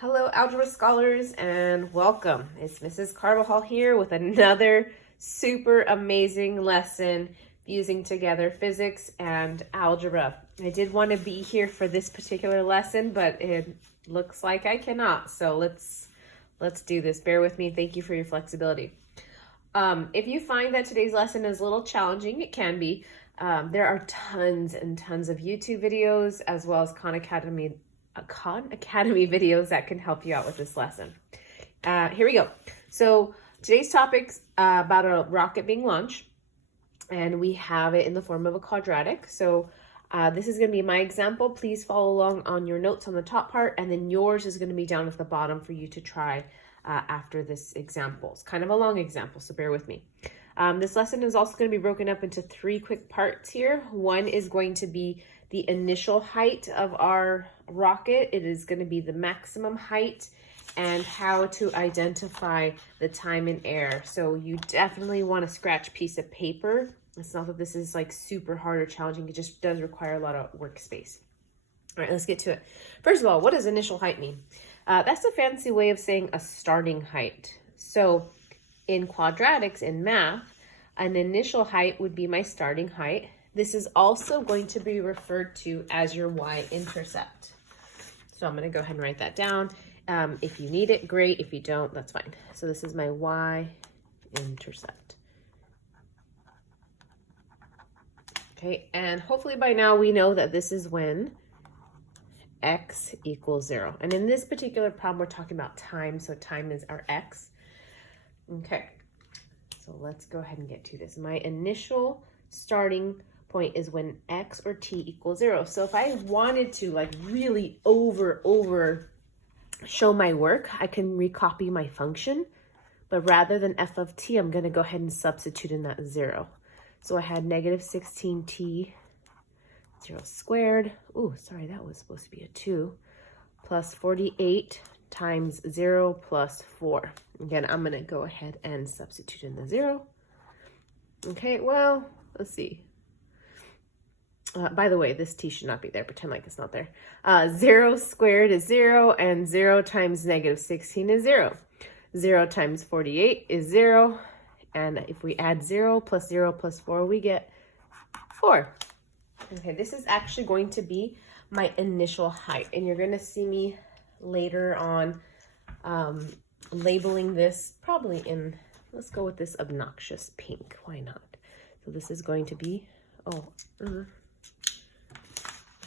Hello, Algebra Scholars, and welcome. It's Mrs. Carvajal here with another super amazing lesson fusing together physics and algebra. I did want to be here for this particular lesson, but it looks like I cannot. So let's do this. Bear with me. Thank you for your flexibility. If you find that today's lesson is a little challenging, it can be. There are tons and tons of YouTube videos as well as Khan Academy videos that can help you out with this lesson. Here we go. So today's topic's about a rocket being launched, and we have it in the form of a quadratic. So this is going to be my example. Please follow along on your notes on the top part, and then yours is going to be down at the bottom for you to try after this example. It's kind of a long example, so bear with me. This lesson is also going to be broken up into 3 quick parts here. One is going to be the initial height of our rocket. It is going to be the maximum height and how to identify the time in air. So you definitely want a scratch piece of paper. It's not that this is like super hard or challenging. It just does require a lot of workspace. All right, let's get to it. First of all, what does initial height mean? That's a fancy way of saying a starting height. So in quadratics, in math, an initial height would be my starting height. This is also going to be referred to as your y-intercept. So I'm going to go ahead and write that down. If you need it, great. If you don't, that's fine. So this is my y-intercept. Okay, and hopefully by now we know that this is when x equals 0. And in this particular problem, we're talking about time, so time is our x. Okay, so let's go ahead and get to this. My initial starting point is when x or t equals 0. So if I wanted to like really over show my work, I can recopy my function, but rather than f of t, I'm going to go ahead and substitute in that 0. So I had negative 16t 0 squared. Ooh, sorry, that was supposed to be a 2 plus 48 times 0 plus 4. Again, I'm going to go ahead and substitute in the 0. Okay, well, let's see. By the way, this t should not be there. Pretend like it's not there. 0 squared is 0, and 0 times negative 16 is 0. 0 times 48 is 0, and if we add 0 plus 4, we get 4. Okay, this is actually going to be my initial height, and you're going to see me later on labeling this probably in, let's go with this obnoxious pink. Why not? So this is going to be, I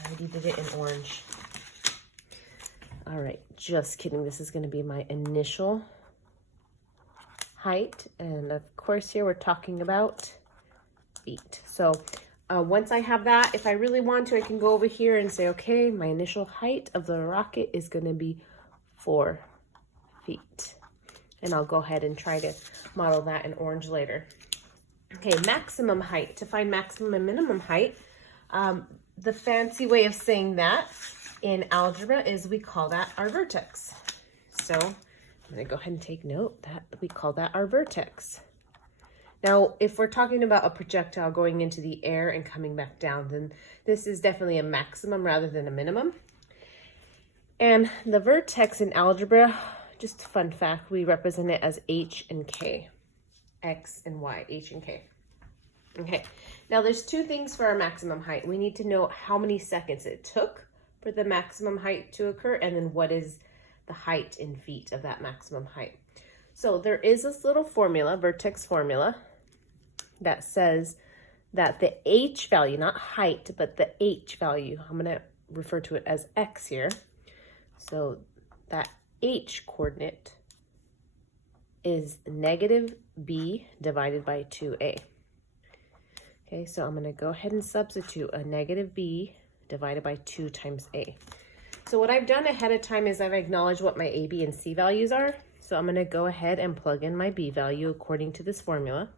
already did it in orange. All right, just kidding. This is going to be my initial height. And of course, here we're talking about feet. So once I have that, if I really want to, I can go over here and say, okay, my initial height of the rocket is going to be 4 feet. And I'll go ahead and try to model that in orange later. Okay, maximum height. To find maximum and minimum height, the fancy way of saying that in algebra is we call that our vertex. So I'm going to go ahead and take note that we call that our vertex. Now, if we're talking about a projectile going into the air and coming back down, then this is definitely a maximum rather than a minimum. And the vertex in algebra, just a fun fact, we represent it as h and k. X and y, h and k. Okay, now there's 2 things for our maximum height. We need to know how many seconds it took for the maximum height to occur, and then what is the height in feet of that maximum height. So there is this little formula, vertex formula, that says that the h value, not height, but the h value, I'm going to refer to it as x here. So that h coordinate is negative b divided by 2a. Okay, so I'm going to go ahead and substitute a negative b divided by 2 times a. So what I've done ahead of time is I've acknowledged what my a, b, and c values are. So I'm going to go ahead and plug in my b value according to this formula.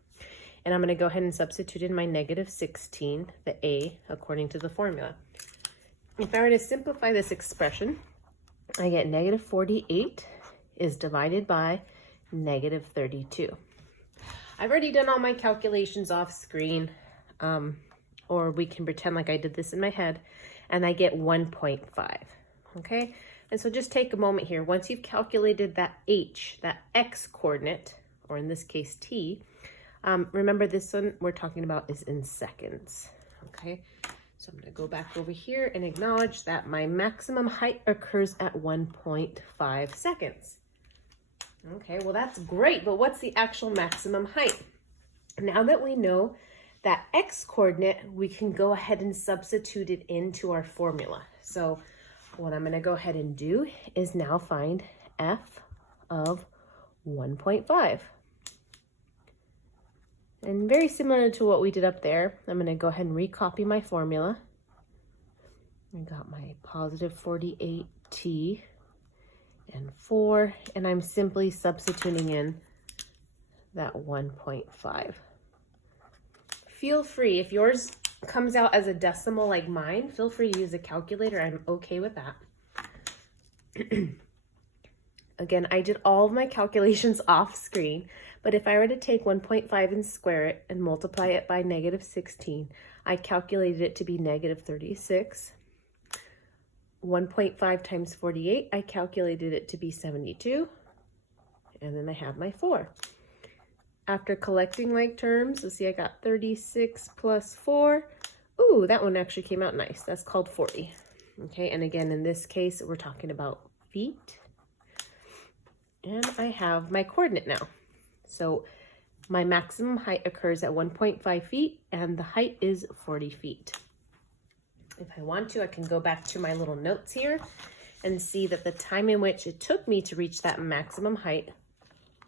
And I'm going to go ahead and substitute in my negative 16, the a, according to the formula. If I were to simplify this expression, I get negative 48 is divided by negative 32. I've already done all my calculations off screen, or we can pretend like I did this in my head, and I get 1.5. okay? And so just take a moment here. Once you've calculated that h, that x coordinate, or in this case t, remember this one we're talking about is in seconds, okay? So I'm going to go back over here and acknowledge that my maximum height occurs at 1.5 seconds. Okay, well that's great, but what's the actual maximum height? Now that we know that x coordinate, we can go ahead and substitute it into our formula. So what I'm going to go ahead and do is now find f of 1.5. And very similar to what we did up there, I'm going to go ahead and recopy my formula. I got my positive 48t and 4, and I'm simply substituting in that 1.5. Feel free, if yours comes out as a decimal like mine, feel free to use a calculator. I'm okay with that. Again, I did all of my calculations off screen, but if I were to take 1.5 and square it and multiply it by negative 16, I calculated it to be negative 36. 1.5 times 48, I calculated it to be 72. And then I have my 4. After collecting like terms, let's see, I got 36 plus 4. Ooh, that one actually came out nice. That's called 40. Okay, and again, in this case, we're talking about feet. And I have my coordinate now. So my maximum height occurs at 1.5 feet, and the height is 40 feet. If I want to, I can go back to my little notes here and see that the time in which it took me to reach that maximum height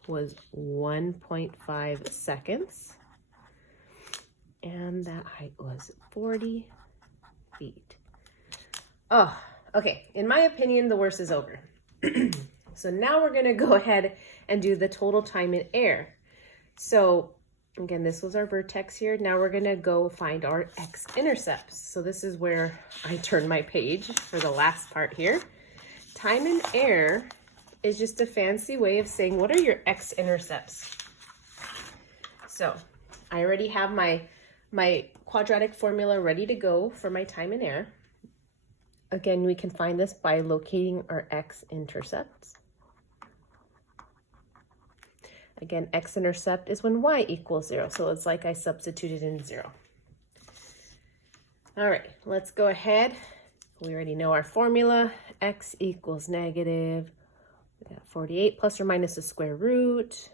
was 1.5 seconds. And that height was 40 feet. Oh, okay. In my opinion, the worst is over. So now we're going to go ahead and do the total time in air. So again, this was our vertex here. Now we're going to go find our x-intercepts. So this is where I turn my page for the last part here. Time in air is just a fancy way of saying, what are your x-intercepts? So I already have my quadratic formula ready to go for my time in air. Again, we can find this by locating our x-intercepts. Again, x-intercept is when y equals 0. So it's like I substituted in 0. All right, let's go ahead. We already know our formula. X equals negative. We got 48 plus or minus the square root.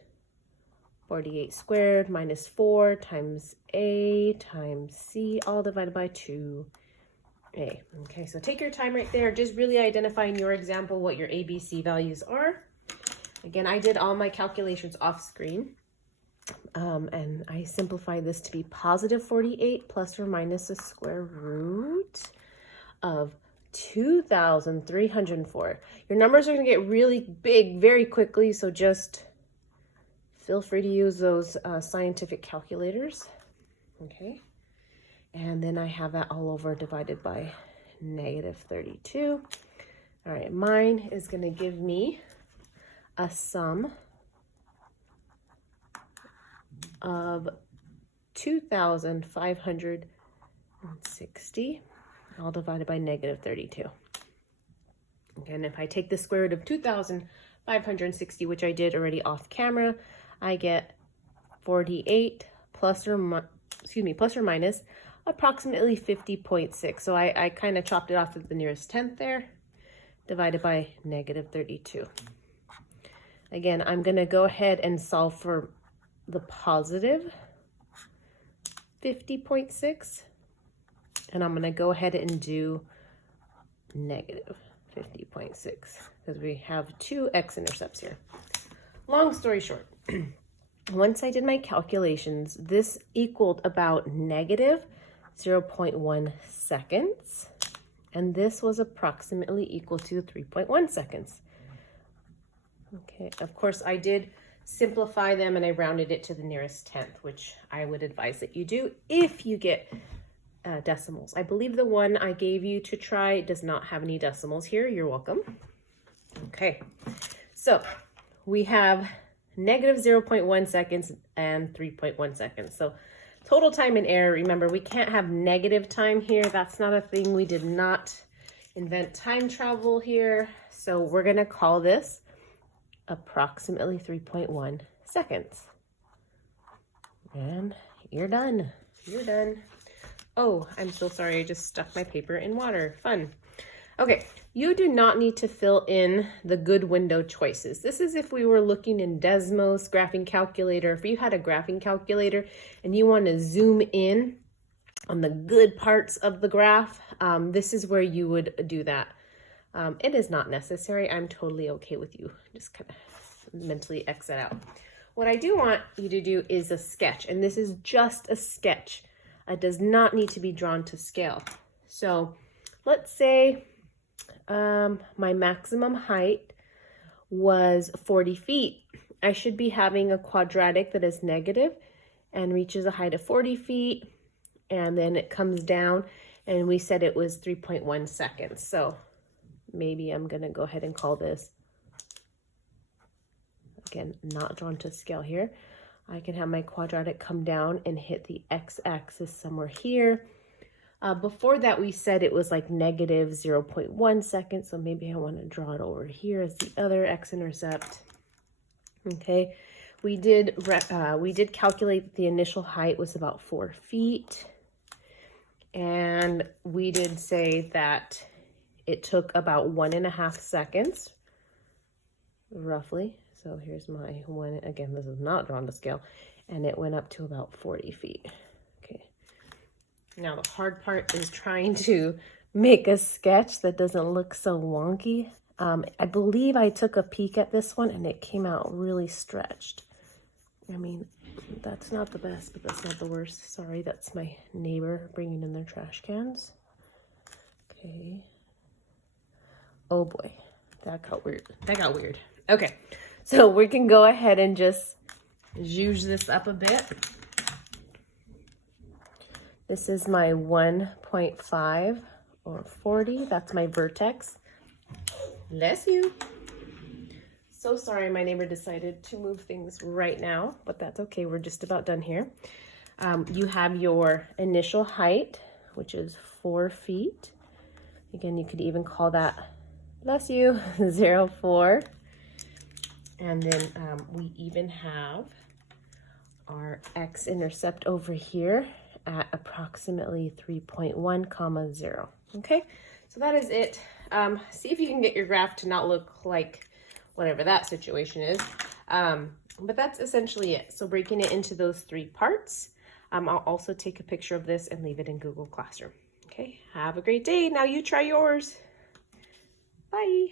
48 squared minus 4 times a times c, all divided by 2a. Okay, so take your time right there. Just really identifying your example, what your ABC values are. Again, I did all my calculations off screen, and I simplified this to be positive 48 plus or minus the square root of 2,304. Your numbers are going to get really big very quickly, so just feel free to use those scientific calculators. Okay, and then I have that all over divided by negative 32. All right, mine is going to give me a sum of 2,560, all divided by negative 32. And if I take the square root of 2,560, which I did already off camera, I get 48 plus or minus approximately 50.6. So I kind of chopped it off at the nearest tenth there, divided by negative 32. Again, I'm going to go ahead and solve for the positive 50.6, and I'm going to go ahead and do negative 50.6 because we have two x-intercepts here. Long story short, once I did my calculations, this equaled about negative 0.1 seconds, and this was approximately equal to 3.1 seconds. Okay, of course, I did simplify them and I rounded it to the nearest tenth, which I would advise that you do if you get decimals. I believe the one I gave you to try does not have any decimals here. You're welcome. Okay, so we have negative 0.1 seconds and 3.1 seconds. So total time in air, remember, we can't have negative time here. That's not a thing. We did not invent time travel here. So we're gonna call this approximately 3.1 seconds. And you're done. You're done. Oh, I'm so sorry. I just stuck my paper in water. Fun. Okay, you do not need to fill in the good window choices. This is if we were looking in Desmos graphing calculator. If you had a graphing calculator and you want to zoom in on the good parts of the graph, this is where you would do that. It is not necessary. I'm totally okay with you. Just kind of mentally X it out. What I do want you to do is a sketch, and this is just a sketch. It does not need to be drawn to scale. So let's say my maximum height was 40 feet. I should be having a quadratic that is negative and reaches a height of 40 feet, and then it comes down, and we said it was 3.1 seconds. So maybe I'm gonna go ahead and call this, again, not drawn to scale here. I can have my quadratic come down and hit the x-axis somewhere here. Before that, we said it was like negative 0.1 seconds, so maybe I want to draw it over here as the other x-intercept. Okay, we did calculate that the initial height was about 4 feet, and we did say that it took about 1.5 seconds, roughly. So here's my one. Again, this is not drawn to scale, and it went up to about 40 feet. Okay. Now the hard part is trying to make a sketch that doesn't look so wonky. I believe I took a peek at this one and it came out really stretched. I mean, that's not the best, but that's not the worst. Sorry, that's my neighbor bringing in their trash cans. Okay. Oh boy, that got weird. That got weird. Okay, so we can go ahead and just zhuzh this up a bit. This is my 1.5 or 40. That's my vertex. Bless you. So sorry, my neighbor decided to move things right now, but that's okay. We're just about done here. You have your initial height, which is 4 feet. Again, you could even call that, bless you, 0.4. And then we even have our x-intercept over here at approximately 3.1 comma 0. Okay, so that is it. See if you can get your graph to not look like whatever that situation is. But that's essentially it. So breaking it into those 3 parts. I'll also take a picture of this and leave it in Google Classroom. Okay, have a great day. Now you try yours. Bye.